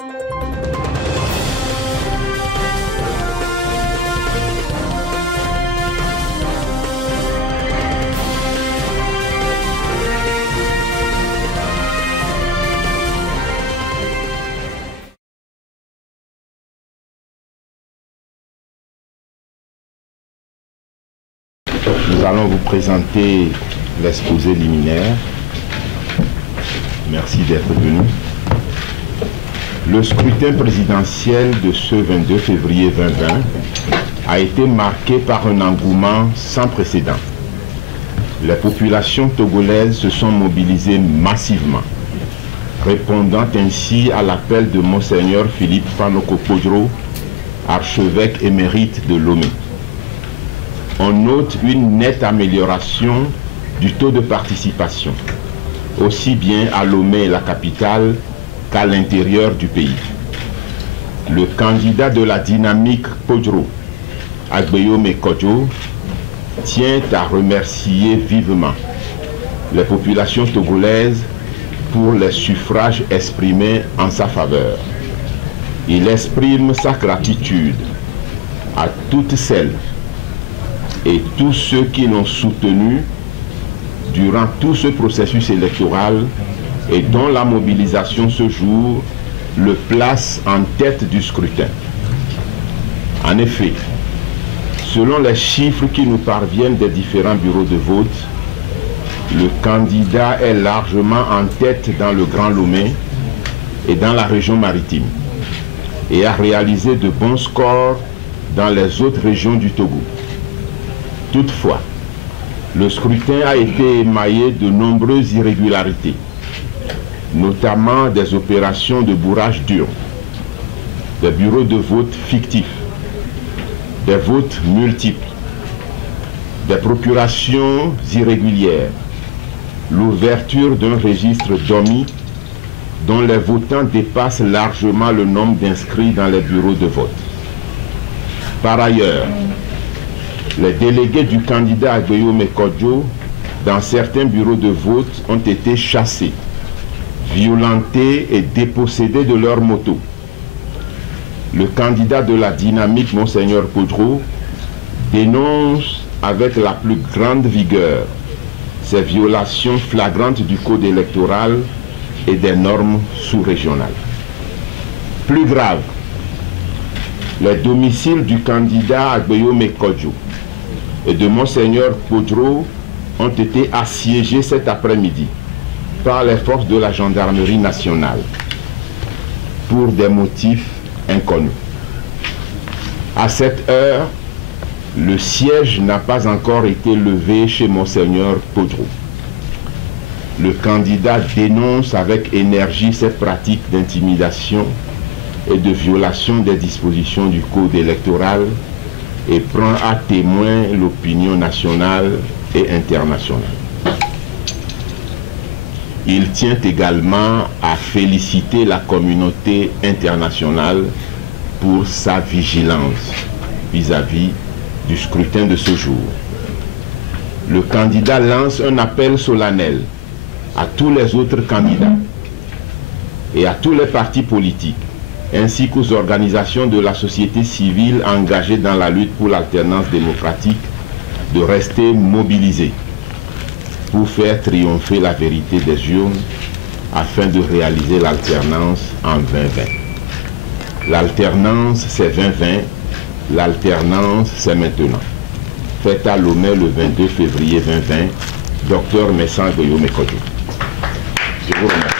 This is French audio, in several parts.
Nous allons vous présenter l'exposé liminaire. Merci d'être venu. Le scrutin présidentiel de ce 22 février 2020 a été marqué par un engouement sans précédent. Les populations togolaises se sont mobilisées massivement, répondant ainsi à l'appel de Monseigneur Philippe Fanoko Podro, archevêque émérite de Lomé. On note une nette amélioration du taux de participation, aussi bien à Lomé, la capitale, qu'à l'intérieur du pays. Le candidat de la dynamique Podro, Agbeyome Kodjo, tient à remercier vivement les populations togolaises pour les suffrages exprimés en sa faveur. Il exprime sa gratitude à toutes celles et tous ceux qui l'ont soutenu durant tout ce processus électoral et dont la mobilisation ce jour le place en tête du scrutin. En effet, selon les chiffres qui nous parviennent des différents bureaux de vote, le candidat est largement en tête dans le Grand Lomé et dans la région maritime et a réalisé de bons scores dans les autres régions du Togo. Toutefois, le scrutin a été émaillé de nombreuses irrégularités, notamment des opérations de bourrage d'urnes, des bureaux de vote fictifs, des votes multiples, des procurations irrégulières, l'ouverture d'un registre d'OMI dont les votants dépassent largement le nombre d'inscrits dans les bureaux de vote. Par ailleurs, les délégués du candidat Agbeyome Kodjo dans certains bureaux de vote ont été chassés, violentés et dépossédés de leurs motos. Le candidat de la dynamique, Monseigneur Podro, dénonce avec la plus grande vigueur ces violations flagrantes du code électoral et des normes sous-régionales. Plus grave, les domiciles du candidat Agbeyome Kodjo et de Monseigneur Podro ont été assiégés cet après-midi par les forces de la gendarmerie nationale pour des motifs inconnus. À cette heure, le siège n'a pas encore été levé chez Monseigneur Podro. Le candidat dénonce avec énergie cette pratique d'intimidation et de violation des dispositions du code électoral et prend à témoin l'opinion nationale et internationale. Il tient également à féliciter la communauté internationale pour sa vigilance vis-à-vis du scrutin de ce jour. Le candidat lance un appel solennel à tous les autres candidats et à tous les partis politiques, ainsi qu'aux organisations de la société civile engagées dans la lutte pour l'alternance démocratique, de rester mobilisés pour faire triompher la vérité des urnes afin de réaliser l'alternance en 2020. L'alternance, c'est 2020, l'alternance, c'est maintenant. Fête à Lomé le 22 février 2020, Dr Messan Agbeyome Kodjo. Je vous remercie.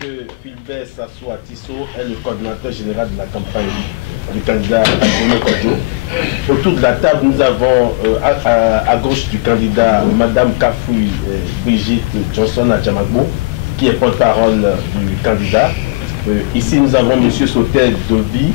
Que Philbert Sassou Atisso est le coordinateur général de la campagne du candidat Agbeyome Kodjo. Autour de la table, nous avons à gauche du candidat Madame Kafoui Brigitte Johnson Adjamagbo, qui est porte-parole du candidat. Ici, nous avons M. Sotel Dobi,